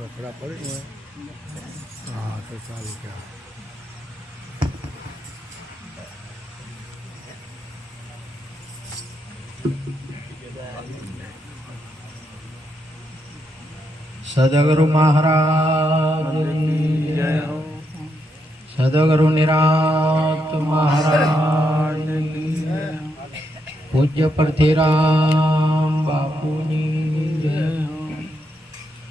રખડા પડી હોય હા તો ચાલુ કહેવાય. સદગુરુ મહારાજ સદગુરુ નિરાત મહારાજ પૂજ્ય પરથીરામ બાપુની જય.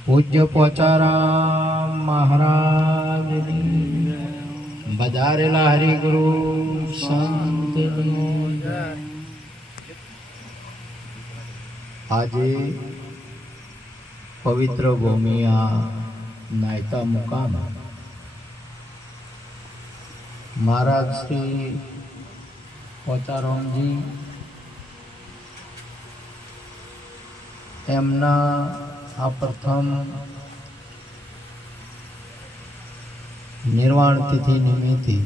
પૂજ્ય પોચારામ મહારાજની જય. બધારેલા હરિગુરુ સંતની જય. આજે પવિત્ર ભૂમિ આ નાયતા મુકામ મહારાજ શ્રી પોચારામજી એમના આ પ્રથમ નિર્વાણ તિથિ નિમિત્તે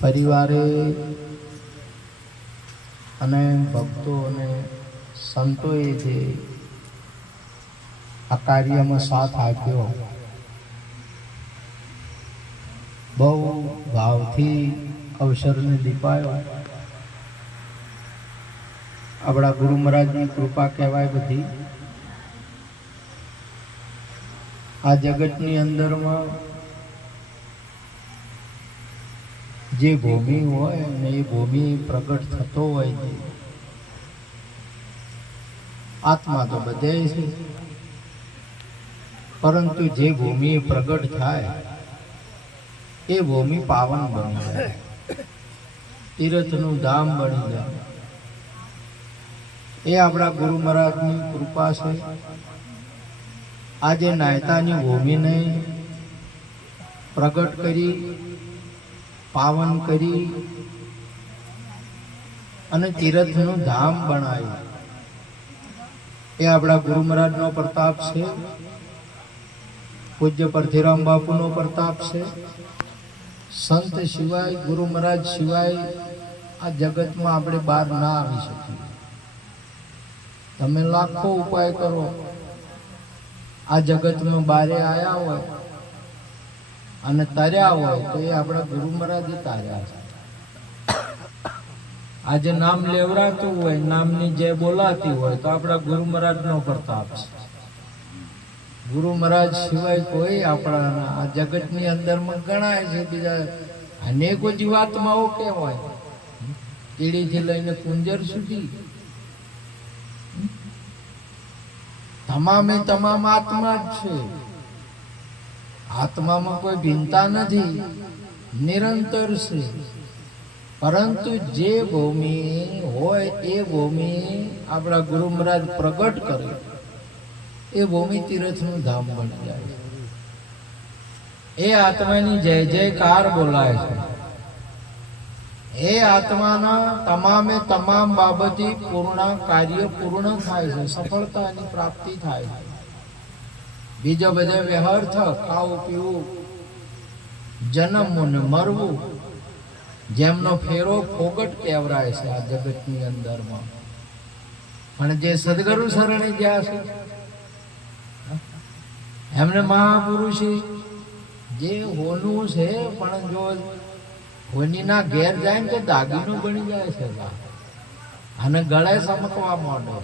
પરિવારે અને ભક્તો અને સંતોએ જે આ કાર્યમાં સાથ આપ્યો, બહુ ભાવથી અવસરને દીપાયો. આપણા ગુરુ મહારાજની કૃપા કહેવાય બધી. આ જગતની અંદરમાં જે ભૂમિ હોય ને એ ભૂમિ પ્રગટ થતો હોય છે. આત્મા તો બધે છે, પરંતુ જે ભૂમિ પ્રગટ થાય એ ભૂમિ પાવન બની જાય, તીર્થનું ધામ બની જાય. એ આપણા ગુરુ મહારાજની કૃપા છે. આજે નાયતાની ભૂમિને પ્રગટ કરી, પાવન કરી અને તીર્થનું ધામ બનાવ્યું. એ આપણા ગુરુ મહારાજનો પ્રતાપ છે, પૂજ્ય પરથીરામ બાપુનો પ્રતાપ છે. સંત સિવાય, ગુરુ મહારાજ સિવાય આ જગતમાં આપણે બહાર ના આવી શકીએ. તમે લાખો ઉપાય કરો, આ જગતમાં બારે આવ્યા હોય અને તર્યા હોય તો એ આપણા ગુરુ મહારાજે તાર્યા છે. આજે નામ લેવરાતું હોય, નામની જે બોલાતી હોય તો આપણા ગુરુ મહારાજનો પ્રતાપ છે. ગુરુ મહારાજ સિવાય કોઈ આપણા આ જગતની અંદરમાં ગણાય છે. બીજા અનેકો જીવાત્માઓ કહેવાય, કીડીથી લઈને કુંજર સુધી તમામે તમામ આત્મા જ છે. આત્મામાં કોઈ ભિન્નતા નથી, નિરંતર છે. પરંતુ જે ભૂમિ હોય એ ભૂમિ આપણા ગુરુ મહારાજ પ્રગટ કરે, એ ભૂમિ તીર્થનું ધામ બની જાય છે. એ આત્માની જય જયકાર બોલાય છે. એ આત્માના તમામે તમામ બાબતે પૂર્ણ કાર્ય પૂર્ણ થાય છે, સફળતાની પ્રાપ્તિ થાય છે. બીજો બધે વ્યર્થ ખાવું પીવું, જન્મવું ને મરવું, જેમનો ફેરો ફોગટ કહેવાય છે આ જગતની અંદરમાં. પણ જે સદગુરુ શરણે ગયા છે એમને મહાપુરુષે જે હોનું છે, પણ જો હોનીના ઘેર જાય ને તો દાગીનું બની જાય છે અને ગળે સમકવા માંડે.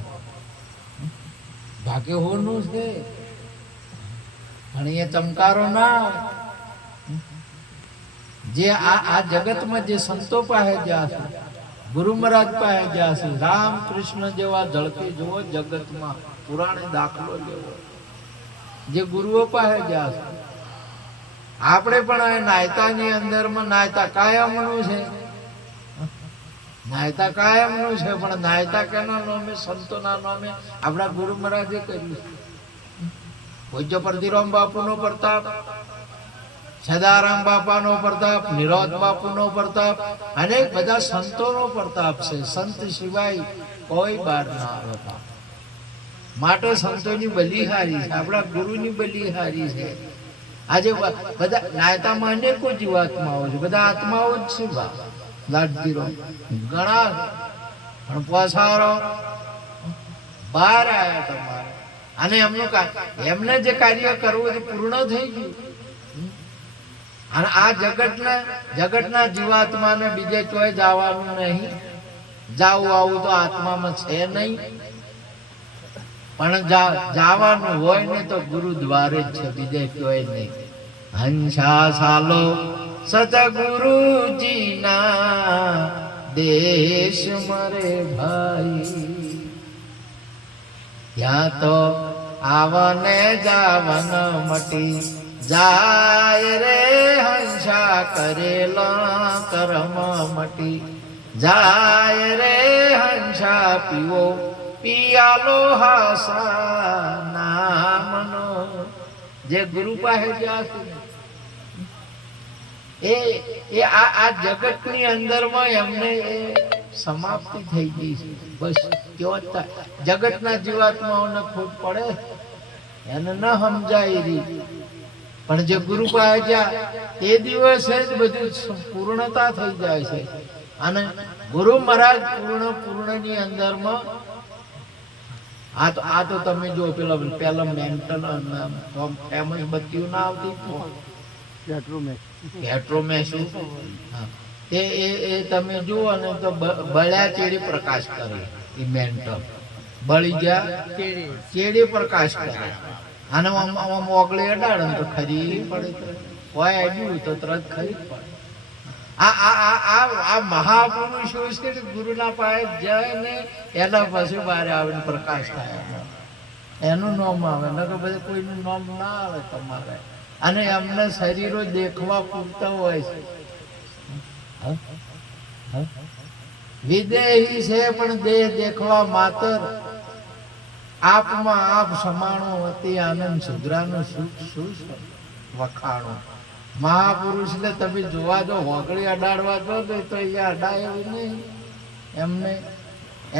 બાકી હોનું છે પણ એ ચમકારો ના. જે આ જગતમાં જે સંતો પાસે ગયા છે, ગુરુ મહારાજ પાસે ગયા છે, રામ કૃષ્ણ જેવા ઝળકે જુઓ જગતમાં, પુરાણે દાખલો લેવો, જે ગુરુઓ પાસે ગયા છે. આપણે પણ નાયતાની અંદરમાં નાયતા કાયમનું છે, નાયતા કાયમનું છે. પણ નાયતા કેના નામે? સંતોના નામે આપણા ગુરુ મહારાજે કર્યું છે. પૂજ્ય પરથીરામ બાપુનો પ્રતાપ, સદારામ બાપાનો પ્રતાપ, નિરોધ બાપુનો પ્રતાપ, અનેક બધા સંતોનો પ્રતાપ છે. સંત સિવાય કોઈ બહાર ના આવતા. માટે સંતોની બલિહારી છે, આપણા ગુરુની બલિહારી છે. આજે બધા નાયતામાં અનેકો જીવાત્માઓ છે, બધા આત્માઓ જ છે. લાડજીરો ઘણા પણ પોસારો બહાર આવ્યા તમારે. અને એમને જે કાર્ય કરવું એ પૂર્ણ થઈ ગયું. અને આ જગતના જીવાત્માને બીજે ચોય જવાનું નહીં. જાવું આવું તો આત્મામાં છે નહીં, પણ જવાનું હોય ને તો ગુરુદ્વારે જ છે, બીજે ચોય નહીં. હંસા સાલો સતગુરુજીના દેશ મરે ભાઈ, ત્યાં તો આવને જાવન મટી જાય રે, હંસા કરેલા કર્મ મટી જાય રે, હંસા પીવો પિયાલો હાસા નામનો. જે ગુરુ પાસે ગયા છે એ આ જગતની અંદરમાં એમને એ સમાપ્તિ થઈ ગઈ છે. બસ કેવો જગતના જીવાત્માઓને ખોટ પડે એને ન સમજાય રહી, પણ જે ગુરુ પાસે ગયા એ દિવસે જ બધું પૂર્ણતા થઈ જાય છે. અને ગુરુ મહારાજ પૂર્ણની અંદરમાં આ તો તમે જો પેલા મેન્ટલ ફેમસ બત્તીઓ ના આવતી પેટ્રોમેશ એ તમે જુઓ ને તો બળ્યા ચેડી પ્રકાશ કરે. એ મેન્ટલ બળી ગયા ચેડી પ્રકાશ કરે. અને મોગળી અડાડે તો ખરી પડે, હોય અડ્યું તો તરત ખરી પડે. આ મહાપુરુષો છે ગુરુના પાસે જાય ને એના પછી બહાર આવીને પ્રકાશ થાય, એનું નામ આવે. ન કે બધે કોઈનું નામ ના આવે તમારે. અને એમને શરીરો દેખવા પૂરતા હોય છે. વિદેહી છે પણ દેહ દેખવા માત્ર, આપમાં આપ સમાણો હતી આનંદ સુધરાનું સુખ શું વખાણો. મહાપુરુષ ને તમે જોવા જો હોકળી અડાડવા જો તો અહીંયા અડાય એવું નહીં.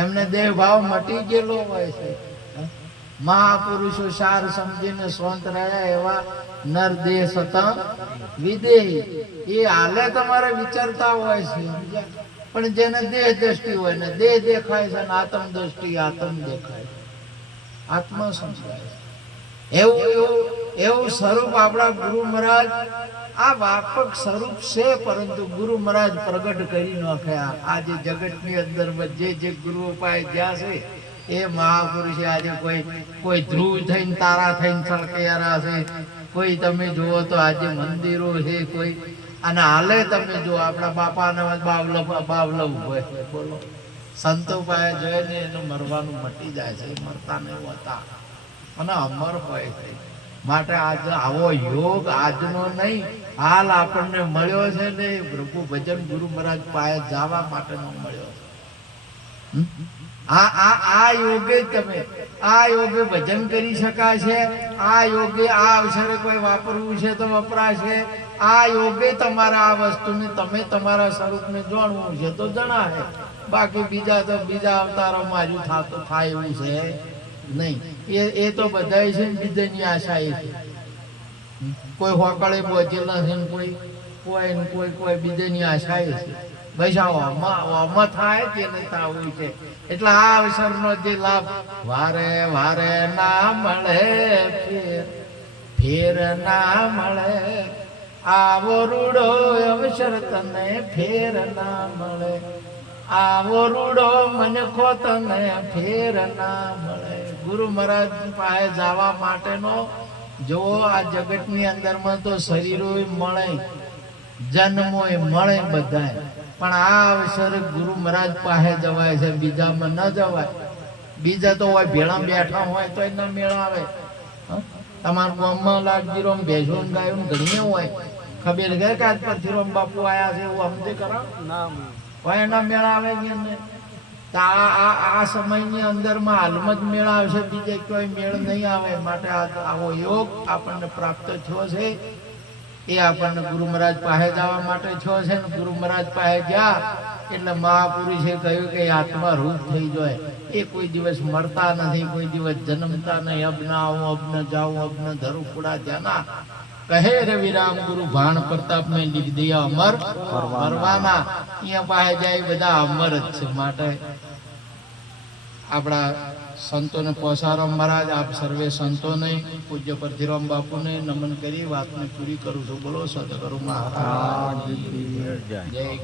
એમને દેહ ભાવ મટી ગયેલો હોય છે. મહાપુરુષો સાર સમજીને સ્વંત રહ્યા એવા નર દેહ સતા વિદેહી એ હાલે તમારે વિચારતા હોય છે. પણ જેને દેહ દ્રષ્ટિ હોય ને દેહ દેખાય છે, ને આત્મ દ્રષ્ટિ આત્મ દેખાય, આત્મા સમજાય. એવું સ્વરૂપ આપણા ગુરુ મહારાજ, આ વ્યાપક સ્વરૂપ છે, પરંતુ ગુરુ મહારાજ પ્રગટ કરી નાખ્યા. આજે જગતની અંદર જે ગુરુઓ પાસે જ્યાં છે એ મહાપુરુષે આજે કોઈ ધ્રુવ થઈને તારા થઈને છલકેરા છે, કોઈ તમે જુઓ તો આજે મંદિરો છે, કોઈ અને હાલે તમે જો આપણા બાપાના બાવલવ હોય બોલો સંતો પાસે જોઈને એનું મરવાનું મટી જાય છે, મરતા નહીં હોતા અને અમર હોય છે. માટે આજ આવો યોગ આજનો નહીં, હાલ આપણને મળ્યો છે ને પ્રભુ ભજન ગુરુ મહારાજ પાસે જવા માટેનો મળ્યો છે. આ યોગે તમે આ યોગે ભજન કરી શકાય છે. આ યોગે આ અવસરે કોઈ વાપરવું છે તો વપરાશે. આ યોગે તમારે આ વસ્તુને તમે તમારા સ્વરૂપને જાણવું છે તો જણાય. બાકી બીજા અવતારો માર્યું થાય એવું છે નહીં. એ તો બધા છે ને બીજાની આશા એ છે. કોઈ હોકળે પહોંચેલા છે ને કોઈ બીજાની આશા એ છે. બસ આમાં થાય તે નહીં થવું છે. એટલે આ અવસરનો જે લાભ વારે વારે ના મળે, ફેર ના મળે. આવો રૂડો અવસર તને ફેર ના મળે, આવો રૂડો મને ખો તને ફેર ના મળે. ગુરુ મહારાજ પાસે જવા માટેનો જો આ જગતની અંદરમાં તો શરીરો મળે, જન્મો મળે બધા, પણ આ અવસર ગુરુ મહારાજ પાસે જવાય છે, બીજામાં ન જવાય. બીજા તો હોય ભેળા બેઠા હોય તો એના મેળ આવે. તમારા ગામમાં લાગજીરો ભેંસો ગાયો ઘણીએ હોય, ખબર ગઈ કે આજ પરથી રોમ બાપુ આયા છે એવું સમજે કરાવ હોય એના મેળ આવે છે ને. આ સમયની અંદરમાં હાલમાં જ મેળ આવશે, બીજે કોઈ મેળ નહીં આવે. માટે આવો યોગ આપણને પ્રાપ્ત થયો છે. એ આપણને ગુરુ મહારાજ પાસે જવા માટે થયો છે ને. ગુરુ મહારાજ પાસે ગયા એટલે મહાપુરુષે કહ્યું કે આત્મા રૂપ થઈ જાય. એ કોઈ દિવસ મરતા નથી, કોઈ દિવસ જન્મતા નહીં. અબ ના આવો અબ ન જાઓ અબ ન ધરું પુડા જાના, કહે રવિરામ ગુરુ ભાણ પ્રતાપ મેં લીખ દિયા અમર મરવાના. અહીંયા પાસે જાય બધા અમર જ છે. માટે આપણા સંતોને પોસારામ મહારાજ આપ સર્વે સંતોને પૂજ્ય પરધીરામ બાપુને નમન કરી વાતને પૂરી કરું છું. બોલો સદગુરુ મહારાજ જય. જય.